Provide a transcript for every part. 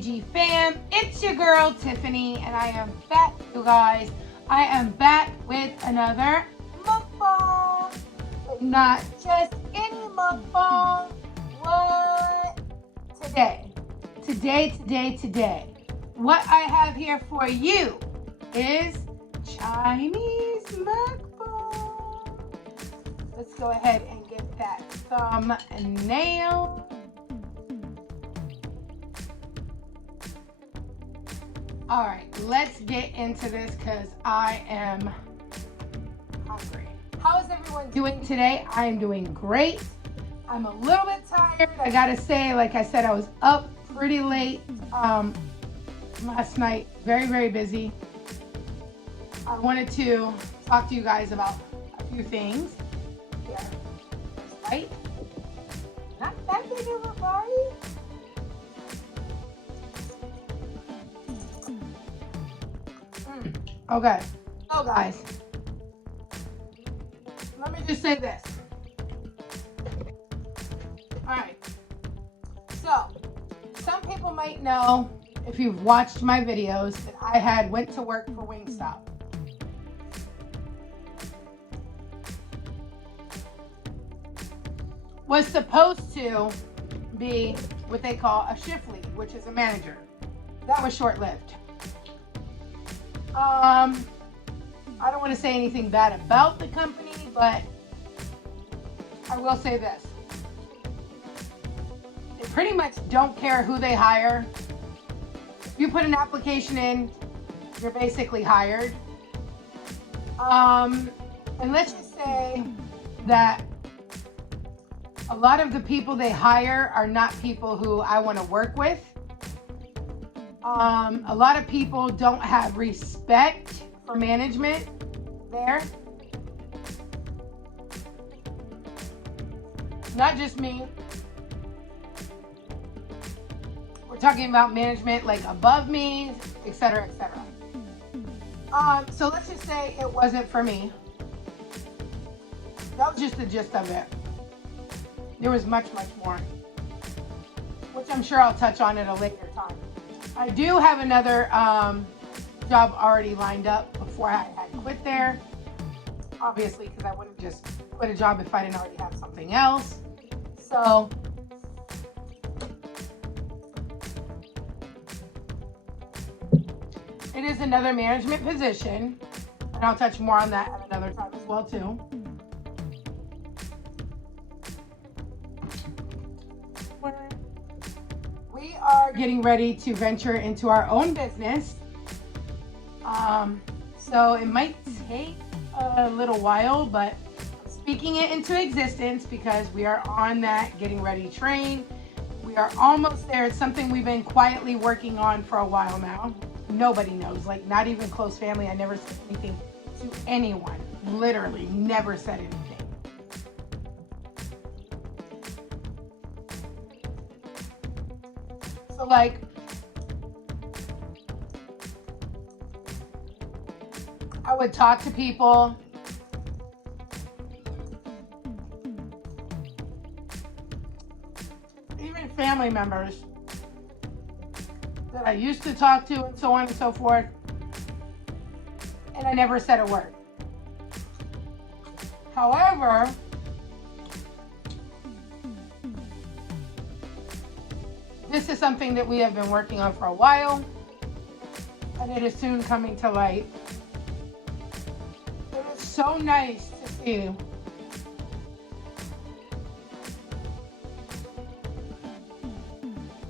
MTG fam, it's your girl Tiffany, and I am back, you guys. I am back with another mukbang, but not just any mukbang. What? Today, what I have here for you is Chinese mukbang. Let's go ahead and get that thumbnail. All right, let's get into this because I am hungry. How is everyone doing today? I am doing great. I'm a little bit tired. I gotta say, like I said, I was up pretty late last night. Very, very busy. I wanted to talk to you guys about a few things. Here, right? Not that big of a party. Okay, so guys, let me just say this. All right, so some people might know, if you've watched my videos, that I went to work for Wingstop. Was supposed to be what they call a shift lead, which is a manager. That was short-lived. I don't want to say anything bad about the company, but I will say this. They pretty much don't care who they hire. If you put an application in, you're basically hired. And let's just say that a lot of the people they hire are not people who I want to work with. A lot of people don't have respect for management there. Not just me. We're talking about management like above me, etc., etc. So let's just say it wasn't for me. That was just the gist of it. There was much, much more, which I'm sure I'll touch on at a later time. I do have another job already lined up before I had quit there. Obviously, because I wouldn't just quit a job if I didn't already have something else. So, it is another management position, and I'll touch more on that at another time as well too. We are getting ready to venture into our own business. So it might take a little while, but speaking it into existence because we are on that getting ready train. We are almost there. It's something we've been quietly working on for a while now. Nobody knows, like not even close family. I never said anything to anyone. Literally never said anything. So like, I would talk to people. Even family members that I used to talk to and so on and so forth. And I never said a word. However, this is something that we have been working on for a while, and it is soon coming to light. It is so nice to see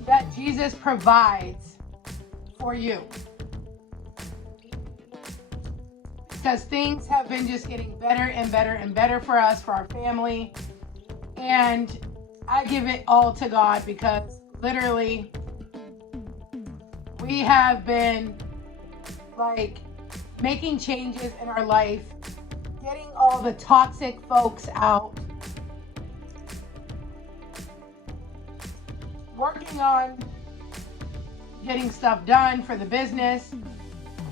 that Jesus provides for you. Because things have been just getting better and better and better for us, for our family. And I give it all to God because literally, we have been like making changes in our life, getting all the toxic folks out, working on getting stuff done for the business,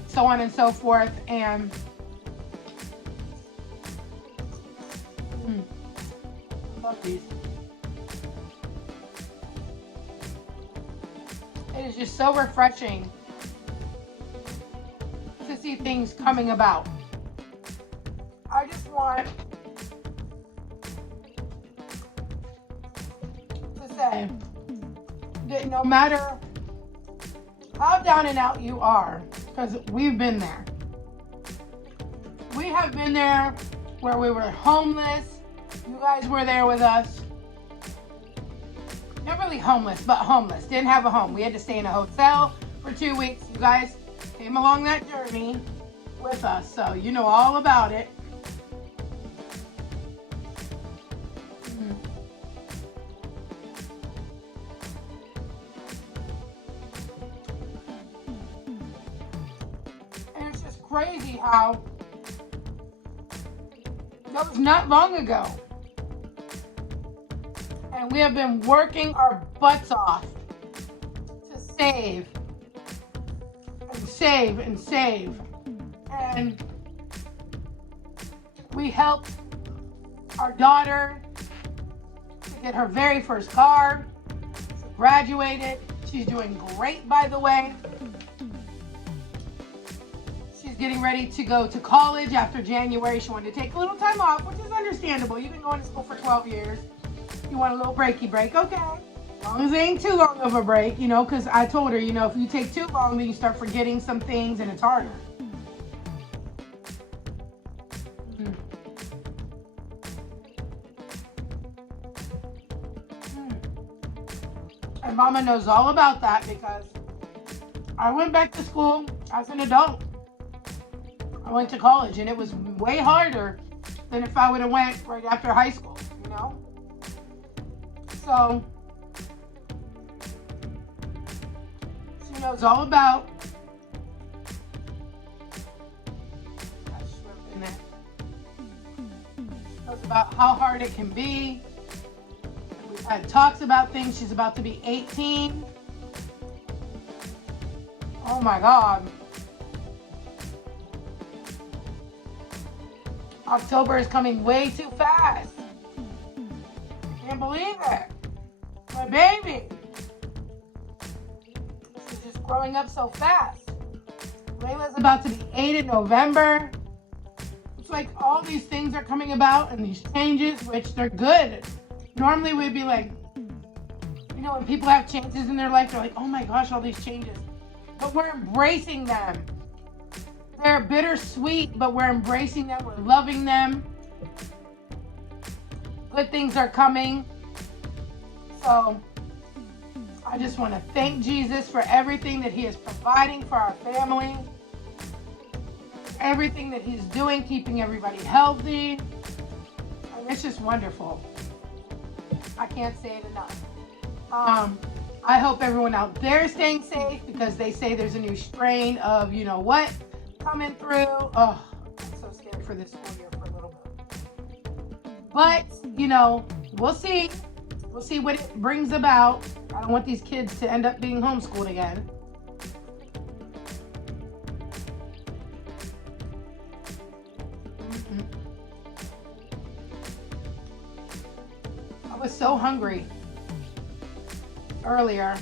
so on and so forth. And I love these. It is just so refreshing to see things coming about. I just want to say that no matter how down and out you are, because we've been there. We have been there where we were homeless. You guys were there with us. Not really homeless, but homeless. Didn't have a home. We had to stay in a hotel for 2 weeks. You guys came along that journey with us, so you know all about it. And it's just crazy how that was not long ago. And we have been working our butts off to save and save and save. And we helped our daughter to get her very first car. She graduated. She's doing great, by the way. She's getting ready to go to college after January. She wanted to take a little time off, which is understandable. You've been going to school for 12 years. You want a little breaky break, okay. As long as it ain't too long of a break, you know, because I told her, you know, if you take too long, then you start forgetting some things and it's harder. And Mama knows all about that because I went back to school as an adult. I went to college and it was way harder than if I would have went right after high school, you know? So, she knows all about that shrimp in there. She knows about how hard it can be. We've had talks about things. She's about to be 18. Oh my God. October is coming way too fast. I can't believe it. My baby. She's just growing up so fast. Layla's about to be 8 in November. It's like all these things are coming about and these changes, which they're good. Normally we'd be like, you know, when people have changes in their life, they're like, oh my gosh, all these changes. But we're embracing them. They're bittersweet, but we're embracing them. We're loving them. Good things are coming. So I just want to thank Jesus for everything that he is providing for our family. Everything that he's doing, keeping everybody healthy. And it's just wonderful. I can't say it enough. I hope everyone out there is staying safe because they say there's a new strain of, you know what, coming through. Oh, I'm so scared for this school year for a little bit. But, you know, we'll see. We'll see what it brings about. I don't want these kids to end up being homeschooled again. I was so hungry earlier,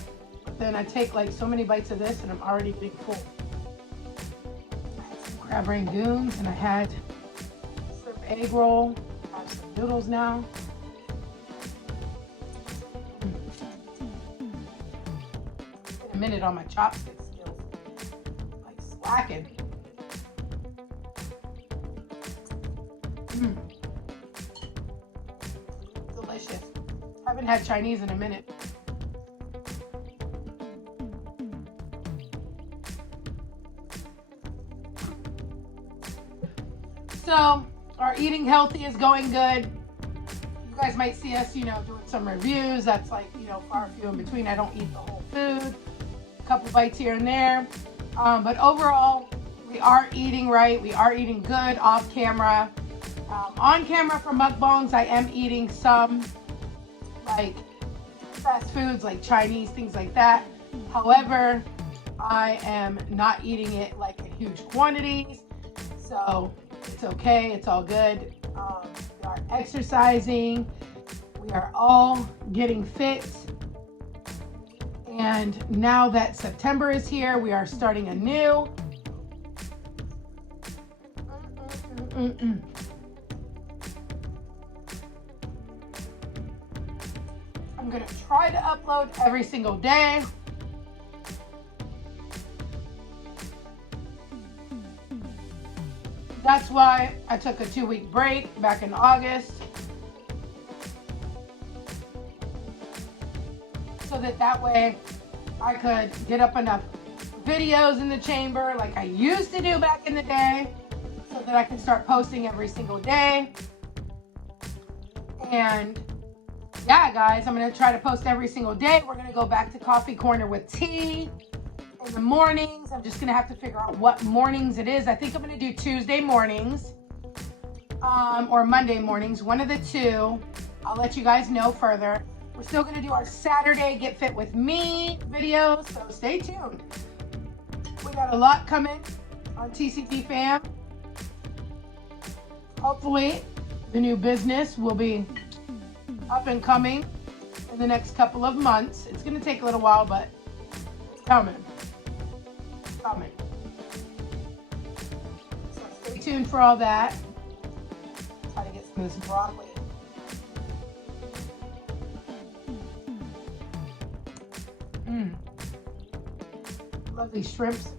but then I take like so many bites of this and I'm already big full. I had some crab rangoons and I had shrimp egg roll. I have some noodles now. Been a minute on my chopstick skills, like slacking. Delicious. Haven't had Chinese in a minute. So our eating healthy is going good. You guys might see us, you know, doing some reviews. That's like, you know, far and few in between. I don't eat the whole food. A couple bites here and there. But overall, we are eating right. We are eating good off camera. On camera for mukbangs, I am eating some like fast foods like Chinese, things like that. However, I am not eating it like in huge quantities. So it's okay. It's all good. We are exercising. We are all getting fit. And now that September is here, we are starting anew. I'm gonna try to upload every single day. That's why I took a 2-week break back in August. So that way I could get up enough videos in the chamber like I used to do back in the day, so that I can start posting every single day. And yeah, guys, I'm going to try to post every single day. We're going to go back to Coffee Corner with tea in the mornings. I'm just going to have to figure out what mornings it is. I think I'm going to do Tuesday mornings or Monday mornings, one of the two. I'll let you guys know further. We're still going to do our Saturday Get Fit With Me videos, so stay tuned. We got a lot coming on TCG fam. Hopefully, the new business will be up and coming in the next couple of months. It's going to take a little while, but it's coming. It's coming. So stay tuned for all that. Try to get some of this broccoli. Love these shrimps.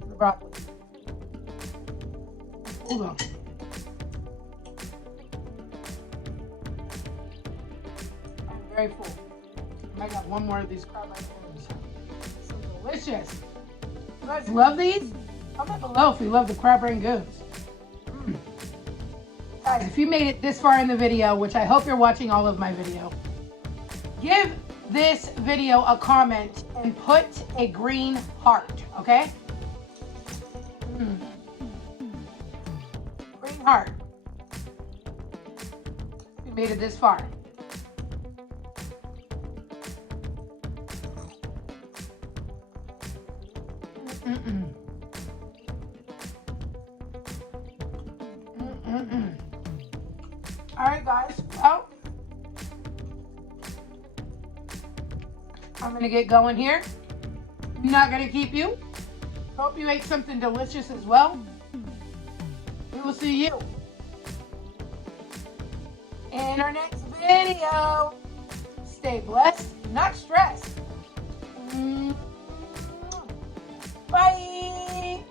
The broccoli. Hold on. I'm very full. I got one more of these crab rangoons. So delicious. You guys love these? Comment below if you love the crab rangoons. Guys, if you made it this far in the video, which I hope you're watching all of my video, give this video a comment and put a green heart, okay? Green heart. You made it this far. All right, guys. Well, I'm going to get going here. I'm not going to keep you. Hope you ate something delicious as well. We will see you in our next video. Stay blessed, not stressed. Bye.